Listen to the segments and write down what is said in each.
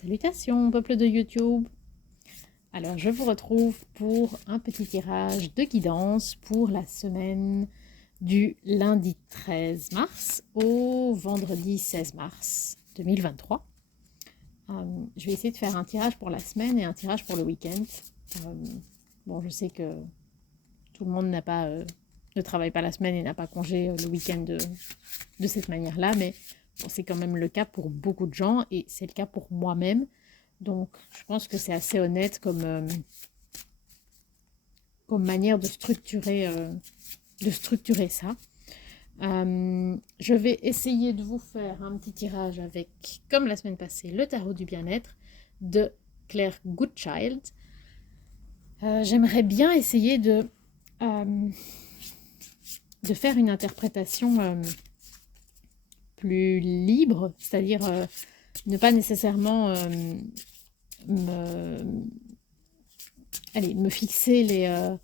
Salutations, peuple de YouTube. Alors, je vous retrouve pour un petit tirage de guidance pour la semaine du lundi 13 mars au vendredi 16 mars 2023. Je vais essayer de faire un tirage pour la semaine et un tirage pour le week-end. Bon, je sais que tout le monde ne travaille pas la semaine et n'a pas congé le week-end de cette manière-là, mais bon, c'est quand même le cas pour beaucoup de gens et c'est le cas pour moi-même. Donc, je pense que c'est assez honnête comme manière de structurer ça. Je vais essayer de vous faire un petit tirage avec, comme la semaine passée, le tarot du bien-être de Claire Goodchild. J'aimerais bien essayer de faire une interprétation plus libre, c'est-à-dire ne pas nécessairement me fixer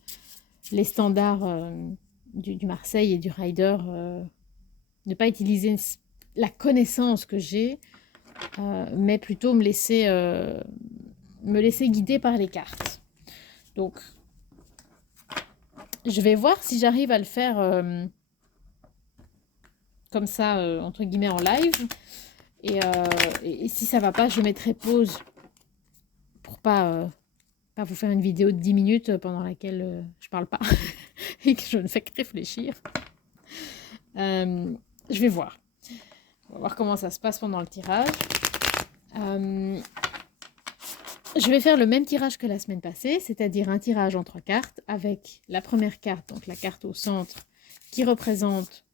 les standards du Marseille et du Rider, ne pas utiliser la connaissance que j'ai, mais plutôt me laisser guider par les cartes. Donc, je vais voir si j'arrive à le faire comme ça, entre guillemets, en live. Et si ça va pas, je mettrai pause pour pas vous faire une vidéo de 10 minutes pendant laquelle je parle pas et que je ne fais que réfléchir. Je vais voir. On va voir comment ça se passe pendant le tirage. Je vais faire le même tirage que la semaine passée, c'est-à-dire un tirage en 3 cartes avec la première carte, donc la carte au centre, qui représente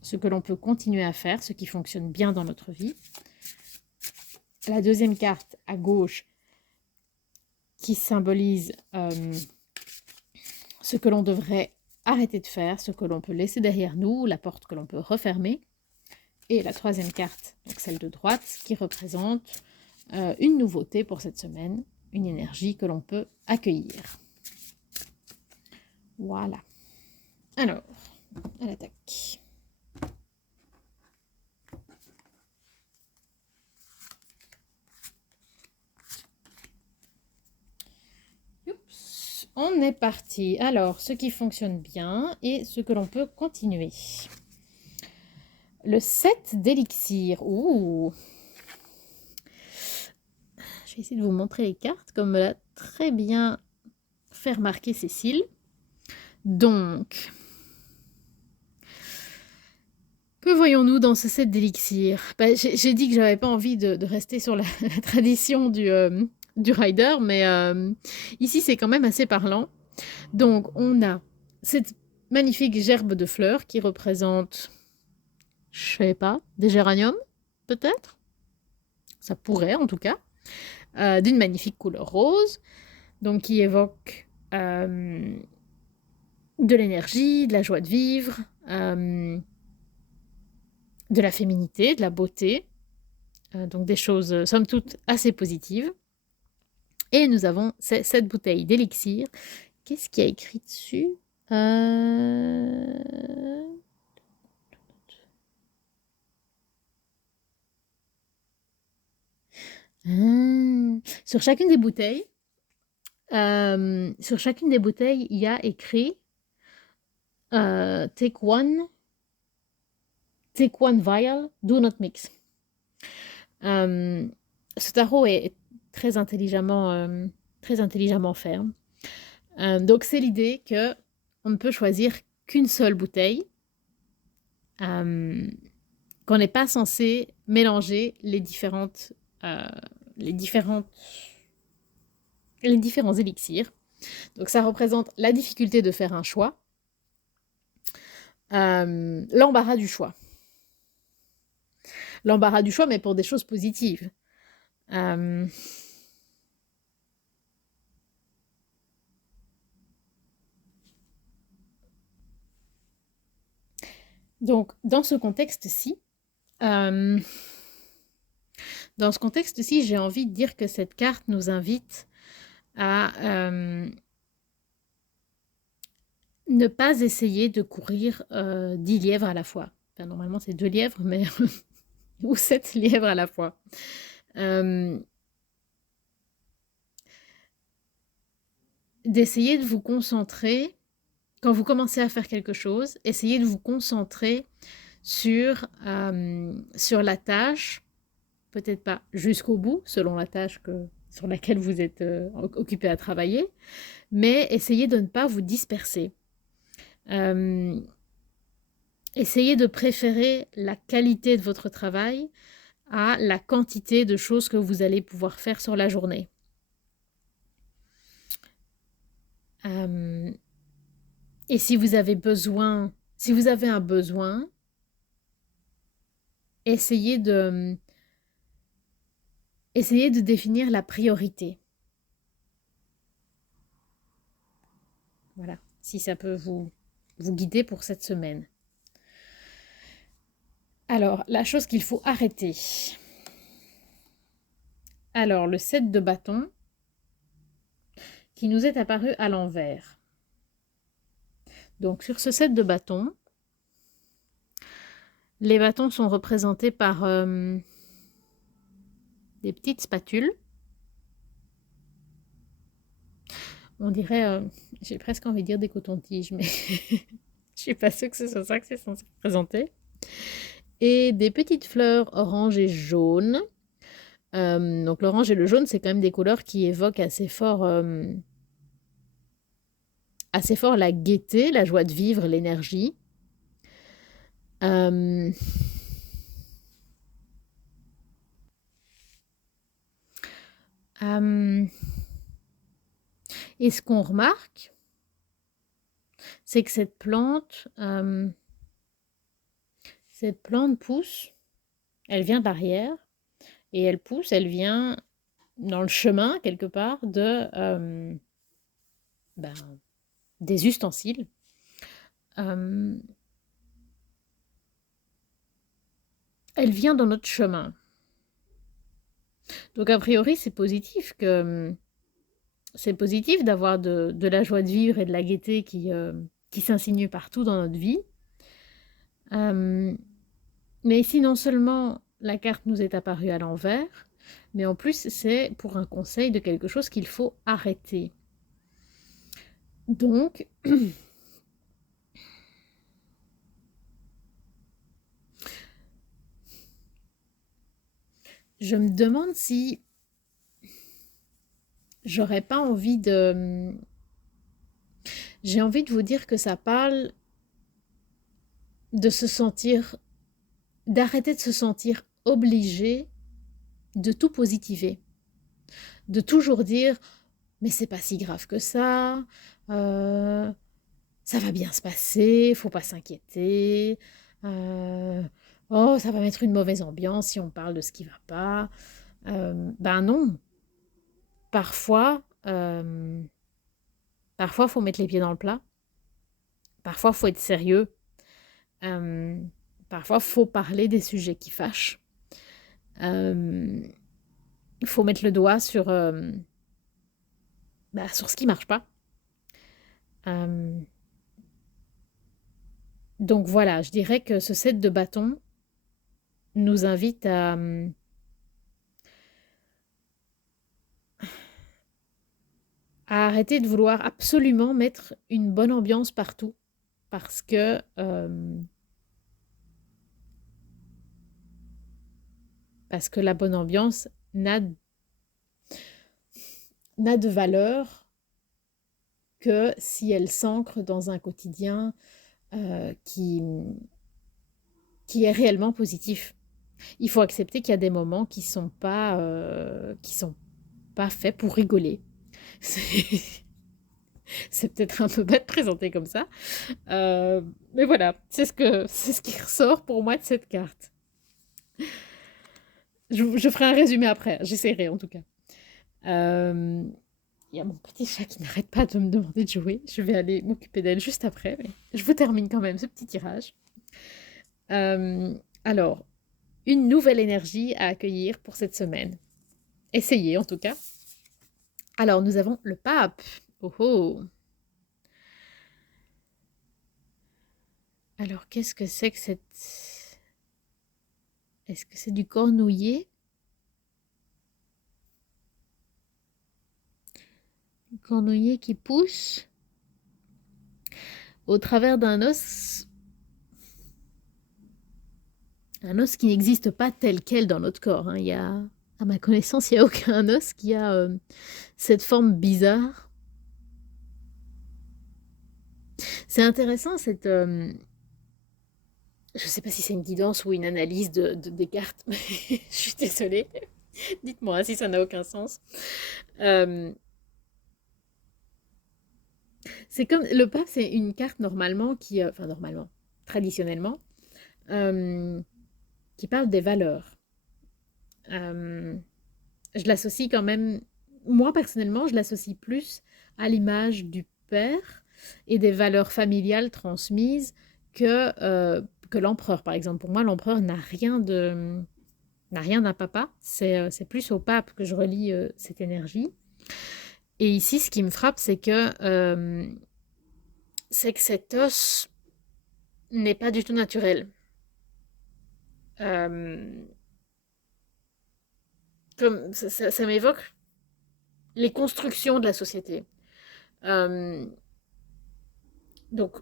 ce que l'on peut continuer à faire, ce qui fonctionne bien dans notre vie. La deuxième carte à gauche qui symbolise ce que l'on devrait arrêter de faire, ce que l'on peut laisser derrière nous, la porte que l'on peut refermer. Et la troisième carte, donc celle de droite, qui représente une nouveauté pour cette semaine, une énergie que l'on peut accueillir. Voilà. Alors, à l'attaque. Oups, on est parti. Alors, ce qui fonctionne bien et ce que l'on peut continuer. Le 7 d'élixir. Ouh. Je vais essayer de vous montrer les cartes, comme me l'a très bien fait remarquer Cécile. Donc, que voyons-nous dans ce set d'élixir? J'ai dit que j'avais pas envie de rester sur la tradition du rider, mais ici c'est quand même assez parlant. Donc, on a cette magnifique gerbe de fleurs qui représente, je sais pas, des géraniums, peut-être? Ça pourrait, en tout cas. D'une magnifique couleur rose, donc qui évoque de l'énergie, de la joie de vivre, de la féminité, de la beauté, donc des choses, somme toute, assez positives. Et nous avons cette bouteille d'élixir. Qu'est-ce qu'il y a écrit dessus? Sur chacune des bouteilles, il y a écrit take one vial, do not mix. Ce tarot est très intelligemment fait. Donc c'est l'idée que on ne peut choisir qu'une seule bouteille, qu'on n'est pas censé mélanger les différents élixirs. Donc ça représente la difficulté de faire un choix, l'embarras du choix. L'embarras du choix, mais pour des choses positives. Donc, dans ce contexte-ci, j'ai envie de dire que cette carte nous invite à ne pas essayer de courir 10 lièvres à la fois. Enfin, normalement, c'est 2 lièvres, mais ou 7 lièvres à la fois. Euh, D'essayer de vous concentrer, quand vous commencez à faire quelque chose, essayez de vous concentrer sur la tâche, peut-être pas jusqu'au bout, selon la tâche sur laquelle vous êtes occupé à travailler, mais essayez de ne pas vous disperser. Euh, Essayez de préférer la qualité de votre travail à la quantité de choses que vous allez pouvoir faire sur la journée. Euh, et si vous avez besoin, si vous avez un besoin, essayez de, essayez de définir la priorité. Voilà, si ça peut vous guider pour cette semaine. Alors, la chose qu'il faut arrêter. Alors, le 7 de bâton qui nous est apparu à l'envers. Donc, sur ce 7 de bâton, les bâtons sont représentés par des petites spatules. On dirait, j'ai presque envie de dire des cotons-tiges, mais je suis pas sûre que ce soit ça que c'est censé représenter. Et des petites fleurs orange et jaune. Donc l'orange et le jaune, c'est quand même des couleurs qui évoquent assez fort la gaieté, la joie de vivre, l'énergie. Euh, euh, et ce qu'on remarque, c'est que cette plante pousse, elle vient d'arrière, et elle pousse, elle vient dans le chemin, quelque part, ben, des ustensiles. Euh, Elle vient dans notre chemin. Donc, a priori, c'est positif d'avoir de la joie de vivre et de la gaieté qui s'insinue partout dans notre vie. Euh, mais ici, non seulement la carte nous est apparue à l'envers, mais en plus, c'est pour un conseil de quelque chose qu'il faut arrêter. Donc, je me demande si j'aurais pas envie de... J'ai envie de vous dire que ça parle de se sentir, d'arrêter de se sentir obligé de tout positiver, de toujours dire mais c'est pas si grave que euh, ça va bien se passer, faut pas s'inquiéter, euh, oh ça va mettre une mauvaise ambiance si on parle de ce qui va pas. Ben non, parfois, parfois faut mettre les pieds dans le plat, parfois faut être sérieux, euh, parfois faut parler des sujets qui fâchent. Il faut mettre le doigt sur ce qui marche pas. Euh, donc voilà, je dirais que ce set de bâtons nous invite à arrêter de vouloir absolument mettre une bonne ambiance partout parce que, parce que la bonne ambiance n'a de valeur que si elle s'ancre dans un quotidien euh, qui, qui est réellement positif. Il faut accepter qu'il y a des moments qui sont pas faits pour rigoler. C'est c'est peut-être un peu bête présenté comme ça. Euh, mais voilà, c'est ce qui ressort pour moi de cette carte. Je ferai un résumé après, j'essaierai en tout cas. Euh, Il y a mon petit chat qui n'arrête pas de me demander de jouer. Je vais aller m'occuper d'elle juste après, mais je vous termine quand même ce petit tirage. Euh, alors, une nouvelle énergie à accueillir pour cette semaine. Essayez en tout cas. Alors, nous avons le pape. Oh oh. Alors, qu'est-ce que c'est que cette... Est-ce que c'est du cornouiller? cornouiller qui pousse au travers d'un os, un os qui n'existe pas tel quel dans notre corps, hein. À ma connaissance, il n'y a aucun os qui a cette forme bizarre. C'est intéressant je ne sais pas si c'est une guidance ou une analyse des cartes, mais je suis désolée. Dites-moi si ça n'a aucun sens. Euh, c'est comme le pape, c'est une carte normalement enfin normalement, traditionnellement, euh, qui parle des valeurs. Euh, je l'associe quand même, moi personnellement, je l'associe plus à l'image du père et des valeurs familiales transmises que l'empereur, par exemple. Pour moi, l'empereur n'a rien d'un papa. C'est plus au pape que je relie cette énergie. Et ici, ce qui me frappe, c'est que cet os n'est pas du tout naturel. Euh, Comme ça m'évoque les constructions de la société. Euh, donc,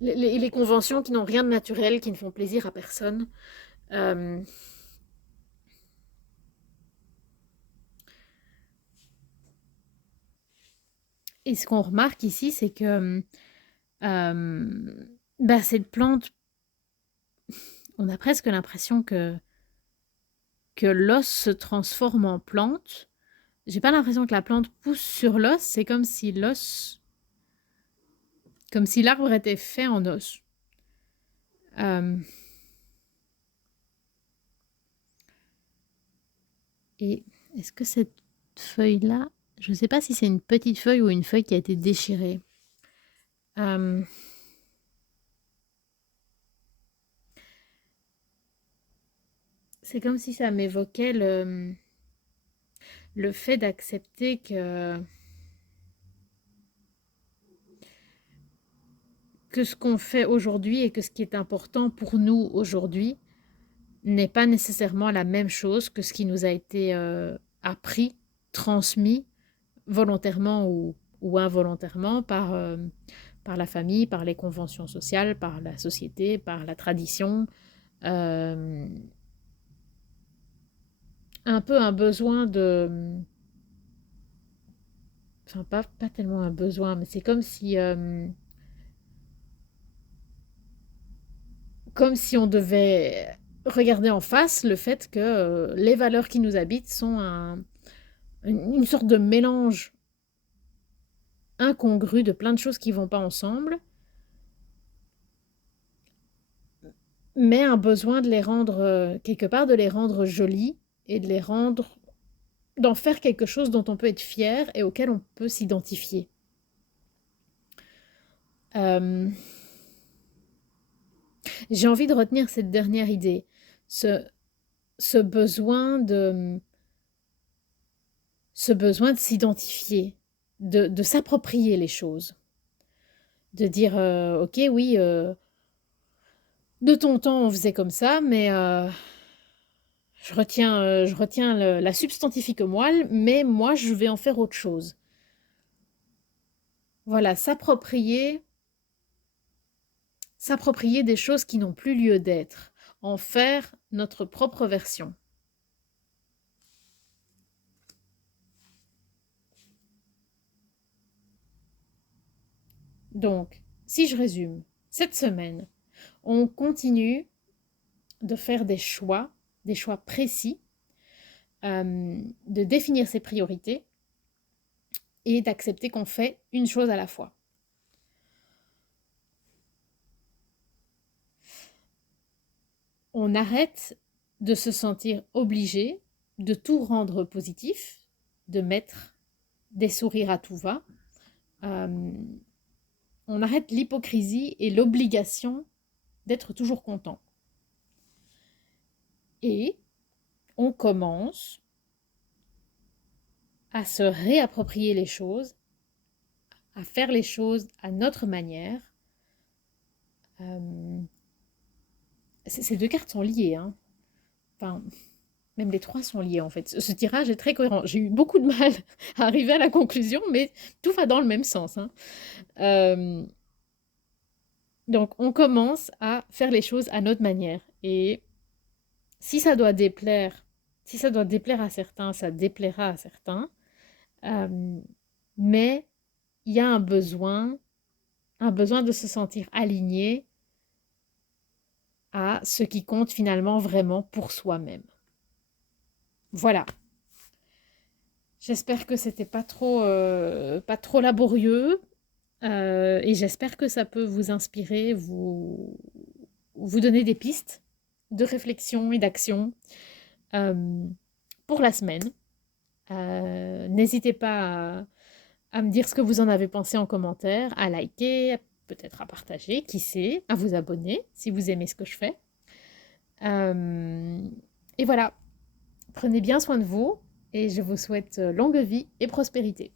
les conventions qui n'ont rien de naturel, qui ne font plaisir à personne. Euh, et ce qu'on remarque ici, c'est que cette plante, on a presque l'impression que l'os se transforme en plante. J'ai pas l'impression que la plante pousse sur l'os, c'est comme si l'arbre était fait en os. Euh, et est-ce que cette feuille-là, je ne sais pas si c'est une petite feuille ou une feuille qui a été déchirée. Euh, c'est comme si ça m'évoquait le fait d'accepter que ce qu'on fait aujourd'hui et que ce qui est important pour nous aujourd'hui n'est pas nécessairement la même chose que ce qui nous a été appris, transmis volontairement ou involontairement par la famille, par les conventions sociales, par la société, par la tradition. Euh, un peu un besoin enfin, pas tellement un besoin, mais c'est comme si on devait regarder en face le fait que les valeurs qui nous habitent sont une sorte de mélange incongru de plein de choses qui vont pas ensemble, mais un besoin de les rendre, quelque part, de les rendre jolies et d'en faire quelque chose dont on peut être fier et auquel on peut s'identifier. Euh, j'ai envie de retenir cette dernière idée, ce, ce besoin de, ce besoin de s'identifier, de s'approprier les choses, de dire, ok, oui, de ton temps on faisait comme ça, mais je retiens la substantifique moelle, mais moi je vais en faire autre chose. Voilà, s'approprier des choses qui n'ont plus lieu d'être, en faire notre propre version. Donc, si je résume, cette semaine, on continue de faire des choix précis, de définir ses priorités et d'accepter qu'on fait une chose à la fois. On arrête de se sentir obligé de tout rendre positif, de mettre des sourires à tout va. Euh, on arrête l'hypocrisie et l'obligation d'être toujours content. Et on commence à se réapproprier les choses, à faire les choses à notre manière. Ces deux cartes sont liées, hein. Enfin, même les 3 sont liés en fait. Ce tirage est très cohérent. J'ai eu beaucoup de mal à arriver à la conclusion, mais tout va dans le même sens, hein. Hem, donc on commence à faire les choses à notre manière et si ça doit déplaire si ça doit déplaire à certains, ça déplaira à certains, hem, mais il y a un besoin de se sentir aligné à ce qui compte finalement vraiment pour soi-même. Voilà. J'espère que c'était pas trop laborieux, et j'espère que ça peut vous inspirer, vous donner des pistes de réflexion et d'action, hem, pour la semaine. N'hésitez pas à me dire ce que vous en avez pensé en commentaire, à liker, peut-être à partager, qui sait, à vous abonner si vous aimez ce que je fais. Et voilà, prenez bien soin de vous et je vous souhaite longue vie et prospérité.